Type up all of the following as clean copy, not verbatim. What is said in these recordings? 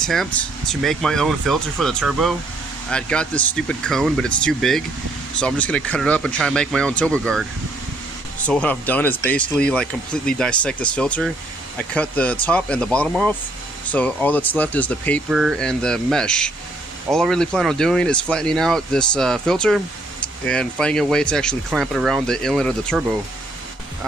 attempt to make my own filter for the turbo. I got this stupid cone, but it's too big, so I'm just gonna cut it up and try and make my own turbo guard. So what I've done is basically like completely dissect this filter. I cut the top and the bottom off, so all that's left is the paper and the mesh. All I really plan on doing is flattening out this filter and finding a way to actually clamp it around the inlet of the turbo.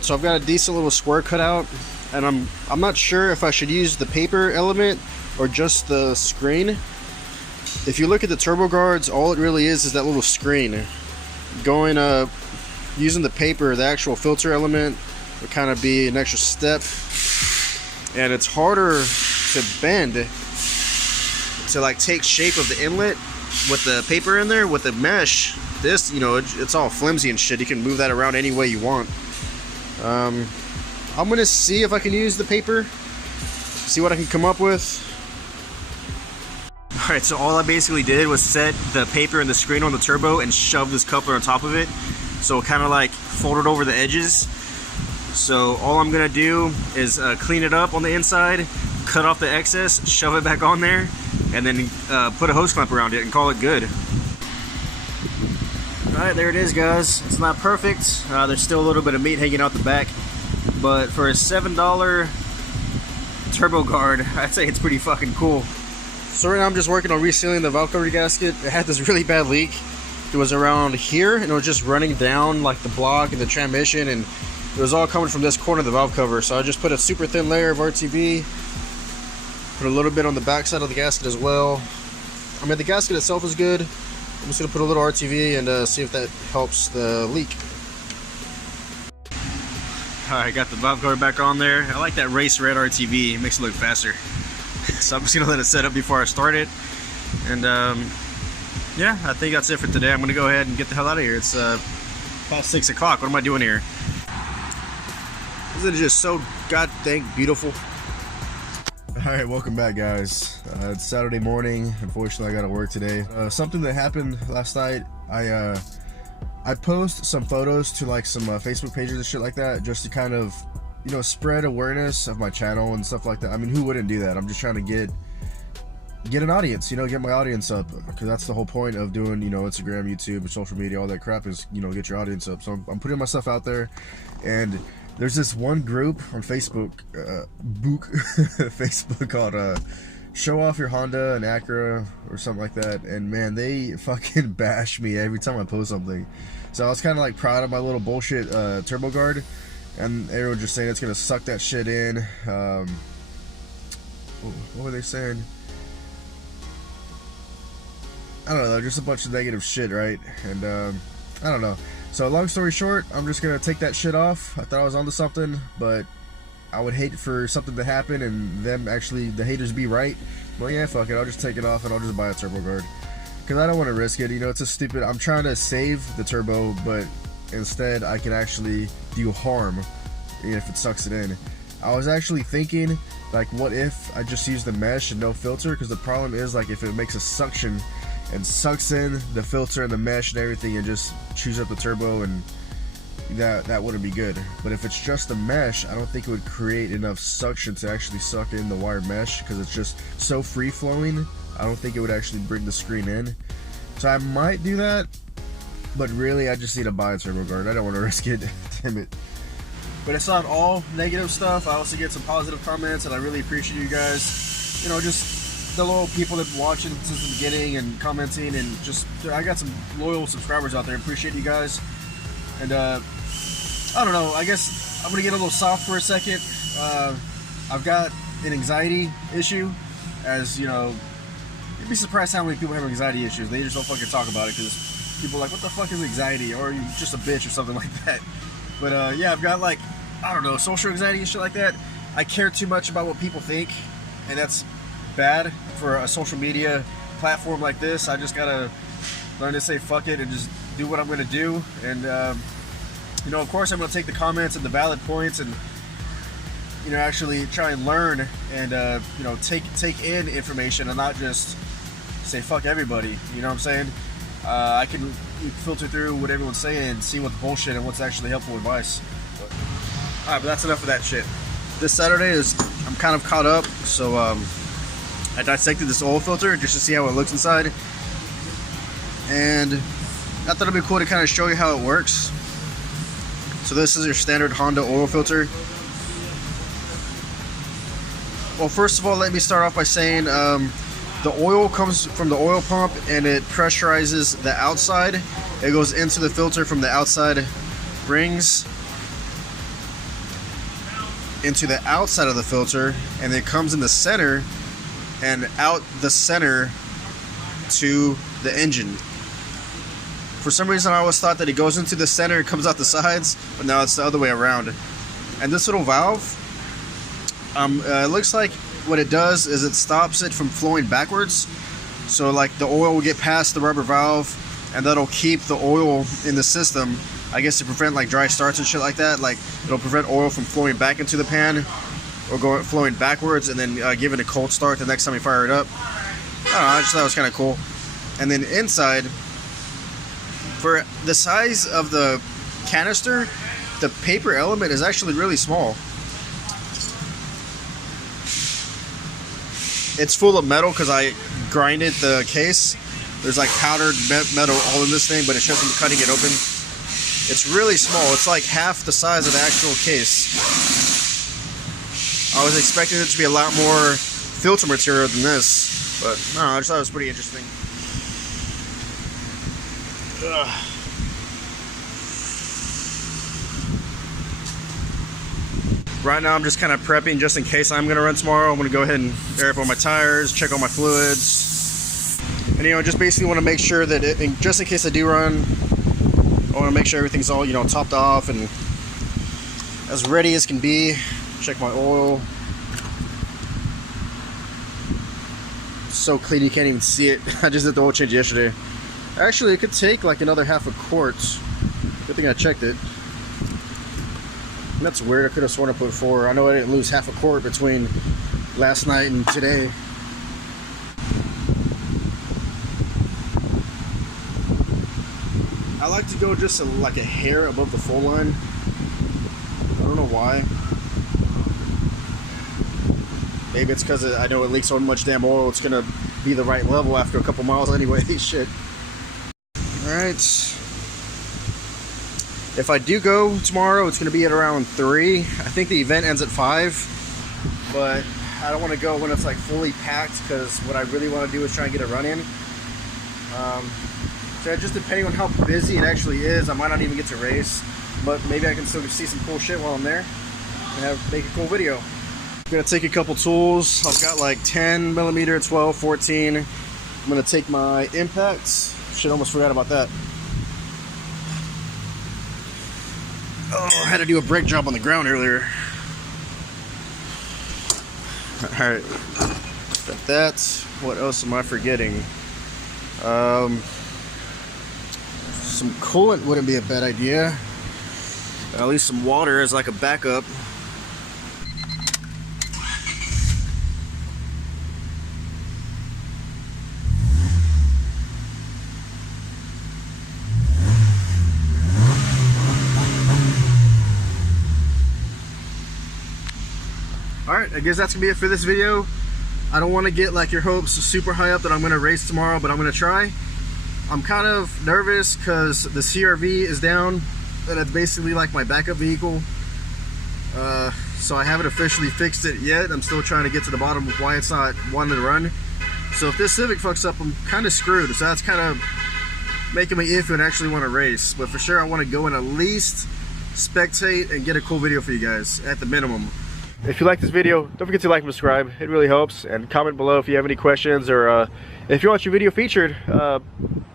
So I've got a decent little square cut out, and I'm not sure if I should use the paper element or just the screen. If you look at the turbo guards, all it really is that little screen. Going using the paper, the actual filter element would kind of be an extra step, and it's harder to bend to like take shape of the inlet with the paper in there. With the mesh, this, you know, it's all flimsy and shit. You can move that around any way you want. I'm gonna see if I can use the paper, see what I can come up with. Alright, so all I basically did was set the paper and the screen on the turbo and shove this coupler on top of it, so it kind of like folded over the edges. So all I'm gonna do is clean it up on the inside, cut off the excess, shove it back on there, and then put a hose clamp around it and call it good. Alright, there it is, guys. It's not perfect. There's still a little bit of meat hanging out the back, but for a $7 turbo guard, I'd say it's pretty fucking cool. So right now I'm just working on resealing the valve cover gasket. It had this really bad leak. It was around here, and it was just running down like the block and the transmission, and it was all coming from this corner of the valve cover. So I just put a super thin layer of RTV, put a little bit on the back side of the gasket as well. I mean, the gasket itself is good. I'm just gonna put a little RTV and see if that helps the leak. Alright, got the valve cover back on there. I like that race red RTV, it makes it look faster. So I'm just gonna let it set up before I start it. And yeah, I think that's it for today. I'm gonna go ahead and get the hell out of here. It's past 6 o'clock. What am I doing here? Isn't it just so god dang beautiful? Alright, welcome back, guys. It's Saturday morning. Unfortunately, I gotta work today. Something that happened last night, I post some photos to like some Facebook pages and shit like that, just to kind of, you know, spread awareness of my channel and stuff like that. I mean, who wouldn't do that? I'm just trying to get an audience, you know, get my audience up, because that's the whole point of doing, you know, Instagram, YouTube, social media, all that crap is, you know, get your audience up. So I'm putting myself out there, and there's this one group on Facebook, Facebook called Show Off Your Honda and Acura or something like that, and man, they fucking bash me every time I post something. So I was kind of like proud of my little bullshit turbo guard, and everyone just saying it's gonna suck that shit in. What were they saying? I don't know, just a bunch of negative shit, right? And I don't know. So long story short, I'm just gonna take that shit off. I thought I was onto something, but I would hate for something to happen and them actually, the haters, be right. Well, yeah, fuck it, I'll just take it off and I'll just buy a turbo guard, because I don't want to risk it. You know, it's a stupid, I'm trying to save the turbo, but instead I can actually do harm if it sucks it in. I was actually thinking, like, what if I just use the mesh and no filter? Because the problem is, like, if it makes a suction and sucks in the filter and the mesh and everything and just chews up the turbo, and that wouldn't be good. But if it's just the mesh, I don't think it would create enough suction to actually suck in the wire mesh, because it's just so free flowing. I don't think it would actually bring the screen in. So I might do that, but really I just need to buy a turbo guard. I don't want to risk it. Damn it. But it's not all negative stuff. I also get some positive comments, and I really appreciate you guys. You know, just the loyal people that have been watching since the beginning and commenting, and just, I got some loyal subscribers out there. Appreciate you guys. And I don't know, I guess I'm gonna get a little soft for a second. I've got an anxiety issue, as you know. You'd be surprised how many people have anxiety issues. They just don't fucking talk about it, because people are like, what the fuck is anxiety? Or you're just a bitch or something like that. But yeah, I've got, like, I don't know, social anxiety and shit like that. I care too much about what people think, and that's bad for a social media platform like this. I just gotta learn to say fuck it and just do what I'm gonna do. And you know, of course I'm gonna take the comments and the valid points, and you know, actually try and learn and you know, take in information and not just say fuck everybody. You know what I'm saying? I can filter through what everyone's saying and see what's bullshit and what's actually helpful advice. Alright, but that's enough of that shit. This Saturday I'm kind of caught up, so I dissected this oil filter just to see how it looks inside, and I thought it'd be cool to kind of show you how it works. So this is your standard Honda oil filter. Well, first of all, let me start off by saying the oil comes from the oil pump and it pressurizes the outside. It goes into the filter from the outside rings into the outside of the filter, and it comes in the center and out the center to the engine. For some reason I always thought that it goes into the center and comes out the sides, but now it's the other way around. And this little valve, it looks like what it does is it stops it from flowing backwards. So like the oil will get past the rubber valve, and that'll keep the oil in the system, I guess, to prevent like dry starts and shit like that. Like it'll prevent oil from flowing back into the pan or flowing backwards and then give it a cold start the next time you fire it up. I don't know, I just thought it was kind of cool. And then inside, for the size of the canister, the paper element is actually really small. It's full of metal because I grinded the case. There's like powdered metal all in this thing, but it's just from cutting it open. It's really small. It's like half the size of the actual case. I was expecting it to be a lot more filter material than this, but no, I just thought it was pretty interesting. Ugh. Right now I'm just kind of prepping just in case I'm going to run tomorrow. I'm going to go ahead and air up all my tires, check all my fluids, and you know, just basically want to make sure that just in case I do run, I want to make sure everything's all, you know, topped off and as ready as can be. Check my oil. It's so clean you can't even see it. I just did the oil change yesterday. Actually, it could take like another half a quart. Good thing I checked it. That's weird. I could have sworn I put 4. I know I didn't lose half a quart between last night and today. I like to go just like a hair above the full line. I don't know why. Maybe it's because I know it leaks so much damn oil, it's gonna be the right level after a couple miles anyway. Shit. Alright. If I do go tomorrow, it's going to be at around 3. I think the event ends at 5, but I don't want to go when it's like fully packed, because what I really want to do is try and get a run in. So just depending on how busy it actually is, I might not even get to race, but maybe I can still see some cool shit while I'm there and make a cool video. I'm going to take a couple tools. I've got like 10mm, 12, 14. I'm going to take my impacts. Shit, almost forgot about that. Oh, I had to do a brake job on the ground earlier. Alright. Got that. What else am I forgetting? Some coolant wouldn't be a bad idea. At least some water as like a backup. Alright, I guess that's gonna be it for this video. I don't want to get like your hopes super high up that I'm gonna race tomorrow, but I'm gonna try. I'm kind of nervous because the CRV is down, and it's basically like my backup vehicle. So I haven't officially fixed it yet. I'm still trying to get to the bottom of why it's not wanting to run. So if this Civic fucks up, I'm kind of screwed. So that's kind of making me iffy and actually want to race. But for sure, I want to go and at least spectate and get a cool video for you guys at the minimum. If you like this video, don't forget to like and subscribe. It really helps. And comment below if you have any questions, or if you want your video featured,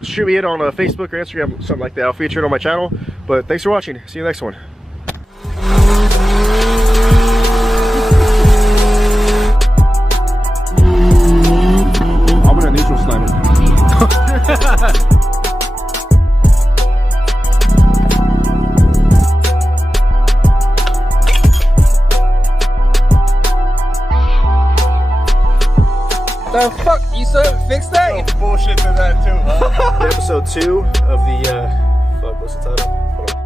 shoot me in on Facebook or Instagram, something like that. I'll feature it on my channel. But thanks for watching. See you next one. I'm gonna neutral slam it. The fuck? You still haven't fixed that? Bullshit to that too, huh? Episode 2 of the, fuck, what's the title? Hold on.